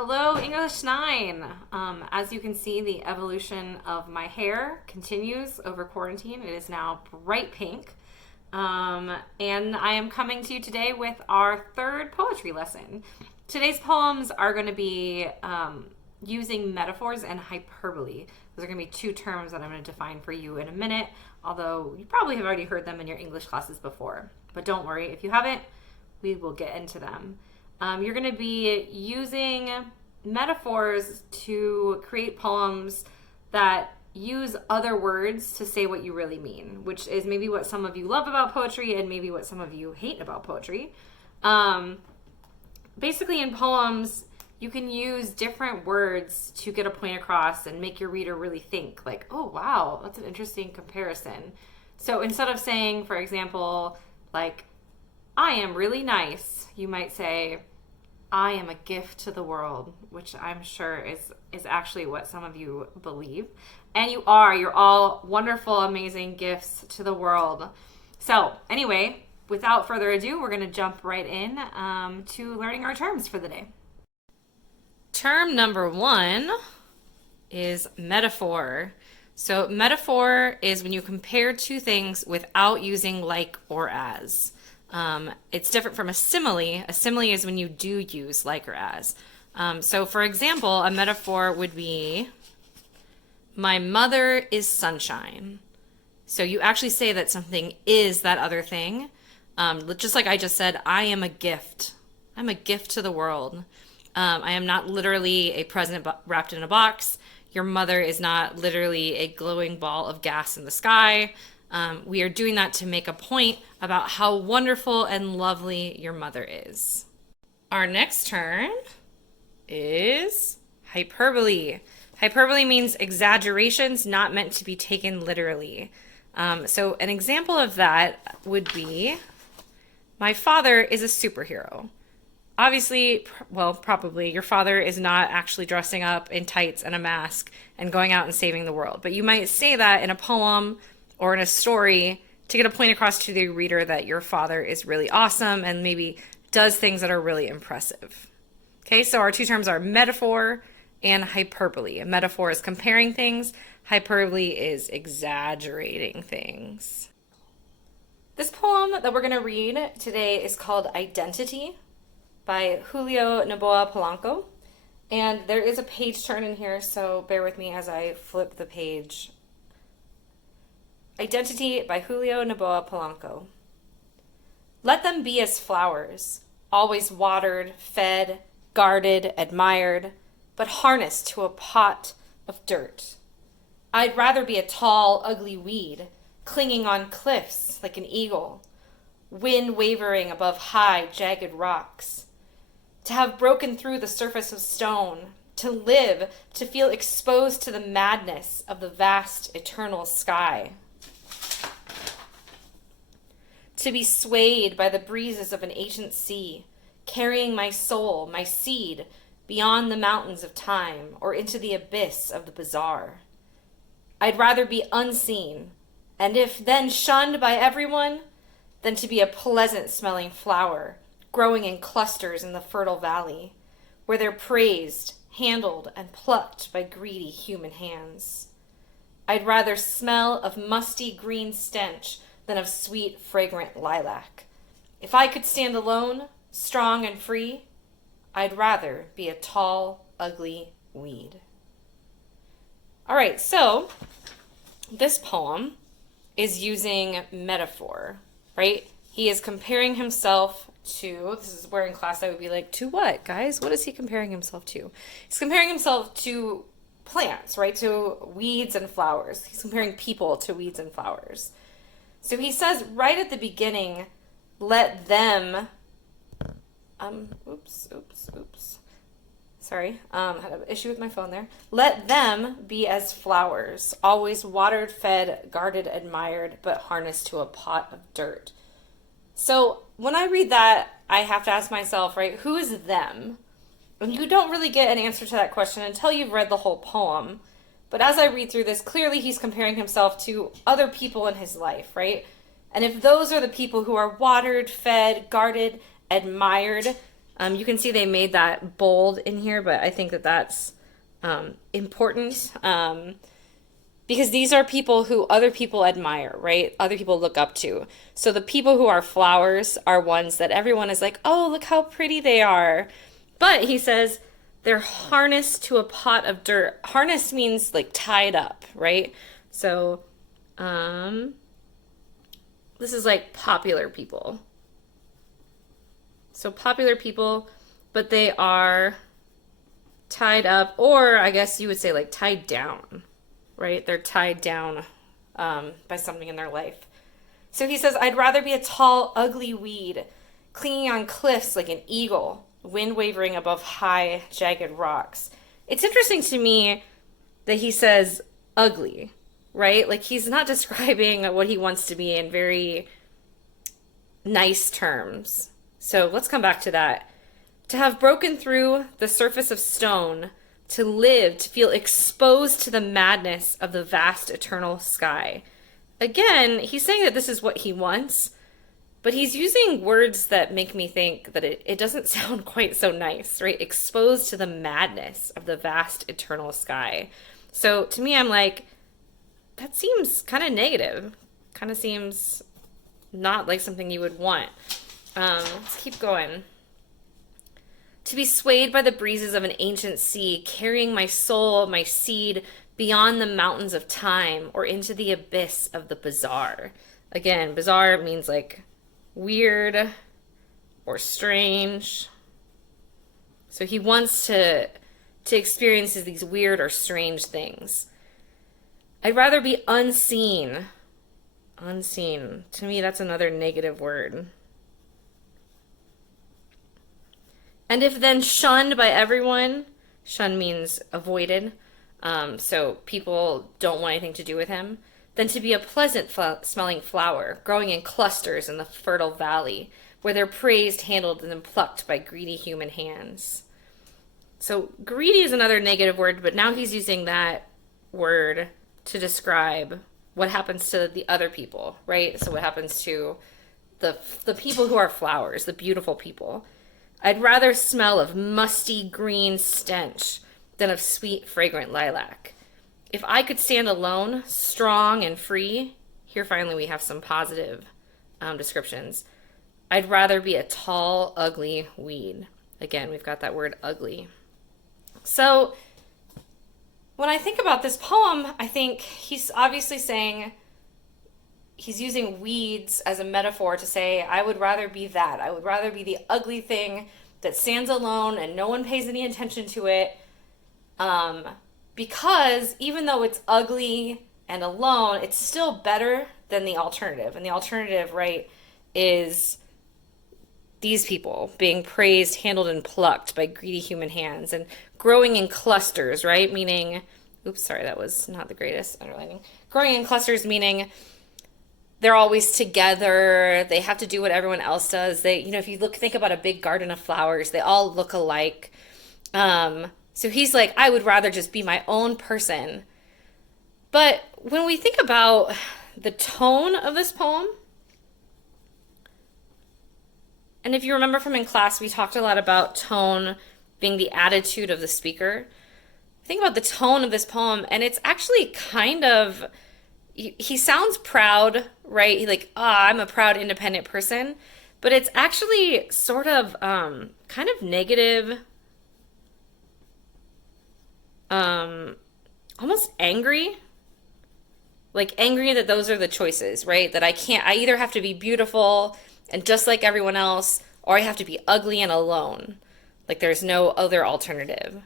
Hello, English 9. As you can see, the evolution of my hair continues over quarantine. It is now bright pink. And I am coming to you today with our third poetry lesson. Today's poems are going to be using metaphors and hyperbole. Those are going to be two terms that I'm going to define for you in a minute, although you probably have already heard them in your English classes before. But don't worry, if you haven't, we will get into them. You're going to be using metaphors to create poems that use other words to say what you really mean, which is maybe what some of you love about poetry and maybe what some of you hate about poetry. Basically, in poems, you can use different words to get a point across and make your reader really think, like, oh, wow, that's an interesting comparison. So instead of saying, for example, like, I am really nice, you might say, I am a gift to the world, which I'm sure is actually what some of you believe. And you are. You're all wonderful, amazing gifts to the world. So anyway, without further ado, we're going to jump right in to learning our terms for the day. Term number 1 is metaphor. So metaphor is when you compare two things without using like or as. It's different from a simile. A simile is when you do use like or as. So for example, a metaphor would be, my mother is sunshine. So you actually say that something is that other thing. Just like I just said, I am a gift. I'm a gift to the world. I am not literally a present wrapped in a box. Your mother is not literally a glowing ball of gas in the sky. We are doing that to make a point about how wonderful and lovely your mother is. Our next term is hyperbole. Hyperbole means exaggerations not meant to be taken literally. So an example of that would be, my father is a superhero. Obviously, well, probably your father is not actually dressing up in tights and a mask and going out and saving the world. But you might say that in a poem or in a story to get a point across to the reader that your father is really awesome and maybe does things that are really impressive. Okay, so our two terms are metaphor and hyperbole. A metaphor is comparing things. Hyperbole is exaggerating things. This poem that we're going to read today is called Identity by Julio Noboa Polanco. And there is a page turn in here, so bear with me as I flip the page. Identity by Julio Noboa Polanco. Let them be as flowers, always watered, fed, guarded, admired, but harnessed to a pot of dirt. I'd rather be a tall, ugly weed, clinging on cliffs like an eagle, wind wavering above high, jagged rocks. To have broken through the surface of stone, to live, to feel exposed to the madness of the vast, eternal sky. To be swayed by the breezes of an ancient sea, carrying my soul, my seed, beyond the mountains of time or into the abyss of the bizarre. I'd rather be unseen, and if then shunned by everyone, than to be a pleasant-smelling flower, growing in clusters in the fertile valley, where they're praised, handled, and plucked by greedy human hands. I'd rather smell of musty green stench than of sweet, fragrant lilac. If I could stand alone, strong and free, I'd rather be a tall, ugly weed. All right, so this poem is using metaphor, right? He is comparing himself to, this is where in class I would be like, to what, guys? What is he comparing himself to? He's comparing himself to plants, right? To weeds and flowers. He's comparing people to weeds and flowers. So he says right at the beginning, let them, Sorry, had an issue with my phone there. Let them be as flowers, always watered, fed, guarded, admired, but harnessed to a pot of dirt. So when I read that, I have to ask myself, right, who is them? And you don't really get an answer to that question until you've read the whole poem. But as I read through this, clearly he's comparing himself to other people in his life, right? And if those are the people who are watered, fed, guarded, admired, You can see they made that bold in here, but I think that that's important because these are people who other people admire, right? Other people look up to. So the people who are flowers are ones that everyone is like, oh, look how pretty they are. But he says they're harnessed to a pot of dirt. Harnessed means like tied up, right? So this is like popular people. So popular people, but they are tied up, or I guess you would say like tied down, right? They're tied down by something in their life. So he says, I'd rather be a tall, ugly weed, clinging on cliffs like an eagle, wind wavering above high, jagged rocks. It's interesting to me that he says ugly, right? Like he's not describing what he wants to be in very nice terms. So let's come back to that. To have broken through the surface of stone, to live, to feel exposed to the madness of the vast eternal sky. Again, he's saying that this is what he wants, but he's using words that make me think that it doesn't sound quite so nice, right? Exposed to the madness of the vast eternal sky. So to me, I'm like, that seems kind of negative. Kind of seems not like something you would want. Let's keep going. To be swayed by the breezes of an ancient sea, carrying my soul, my seed, beyond the mountains of time or into the abyss of the bizarre. Again, bizarre means like weird or strange. So he wants to experience these weird or strange things. I'd rather be unseen. Unseen. To me, that's another negative word. And if then shunned by everyone, shun means avoided, so people don't want anything to do with him, then to be a pleasant smelling flower, growing in clusters in the fertile valley, where they're praised, handled, and then plucked by greedy human hands. So greedy is another negative word, but now he's using that word to describe what happens to the other people, right? So what happens to the people who are flowers, the beautiful people. I'd rather smell of musty green stench than of sweet, fragrant lilac. If I could stand alone, strong and free, here finally we have some positive descriptions. I'd rather be a tall, ugly weed. Again, we've got that word ugly. So when I think about this poem, I think he's obviously saying, he's using weeds as a metaphor to say, I would rather be that. I would rather be the ugly thing that stands alone and no one pays any attention to it. Because even though it's ugly and alone, it's still better than the alternative. And the alternative, right, is these people being praised, handled, and plucked by greedy human hands and growing in clusters, right? Meaning, oops, sorry, that was not the greatest underlining. Growing in clusters meaning they're always together. They have to do what everyone else does. They, if you think about a big garden of flowers, they all look alike. So he's like, I would rather just be my own person. But when we think about the tone of this poem, and if you remember from in class, we talked a lot about tone being the attitude of the speaker. Think about the tone of this poem, and it's actually kind of, he sounds proud, right? Like, I'm a proud, independent person. But it's actually sort of kind of negative, almost angry. Like angry that those are the choices, right? That I either have to be beautiful and just like everyone else, or I have to be ugly and alone. Like there's no other alternative.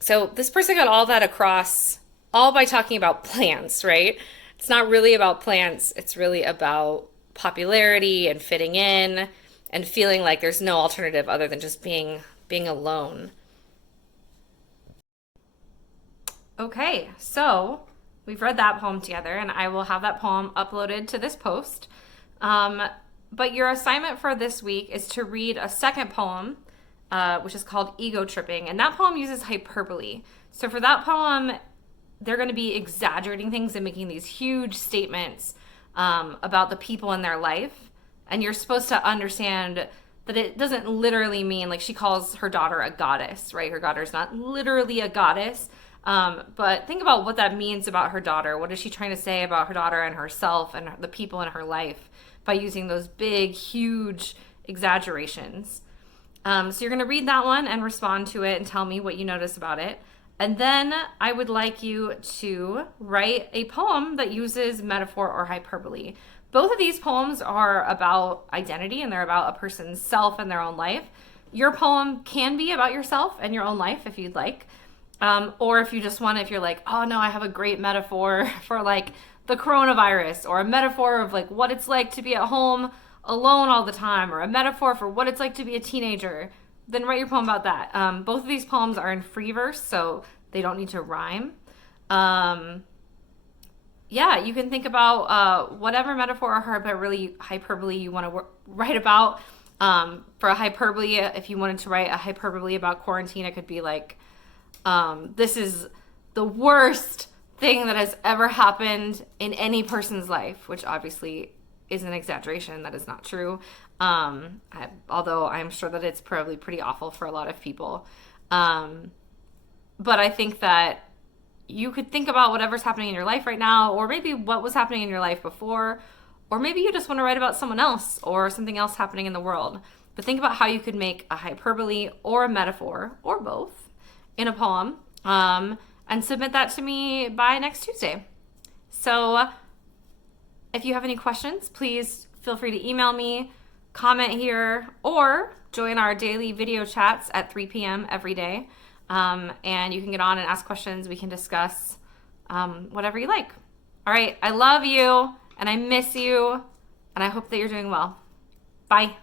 So this person got all that across all by talking about plants, right? It's not really about plants. It's really about popularity and fitting in and feeling like there's no alternative other than just being alone. Okay, so we've read that poem together, and I will have that poem uploaded to this post. But your assignment for this week is to read a second poem, which is called Ego Tripping, and that poem uses hyperbole. So for that poem, they're going to be exaggerating things and making these huge statements about the people in their life. And you're supposed to understand that it doesn't literally mean, like she calls her daughter a goddess, right? Her daughter's not literally a goddess. But think about what that means about her daughter. What is she trying to say about her daughter and herself and the people in her life by using those big, huge exaggerations? So you're going to read that one and respond to it and tell me what you notice about it. And then I would like you to write a poem that uses metaphor or hyperbole. Both of these poems are about identity and they're about a person's self and their own life. Your poem can be about yourself and your own life if you'd like. Or if you just want to, if you're like, oh no, I have a great metaphor for like the coronavirus, or a metaphor of like what it's like to be at home alone all the time, or a metaphor for what it's like to be a teenager, then write your poem about that. Both of these poems are in free verse, so they don't need to rhyme. Yeah, you can think about whatever metaphor or hyperbole you want to write about. For a hyperbole, if you wanted to write a hyperbole about quarantine, it could be like, this is the worst thing that has ever happened in any person's life, which obviously is an exaggeration. That is not true. Although I'm sure that it's probably pretty awful for a lot of people. But I think that you could think about whatever's happening in your life right now, or maybe what was happening in your life before, or maybe you just want to write about someone else or something else happening in the world. But think about how you could make a hyperbole or a metaphor, or both, in a poem, and submit that to me by next Tuesday. So if you have any questions, please feel free to email me, comment here, or join our daily video chats at 3 p.m. every day. And you can get on and ask questions. We can discuss whatever you like. All right. I love you and I miss you and I hope that you're doing well. Bye.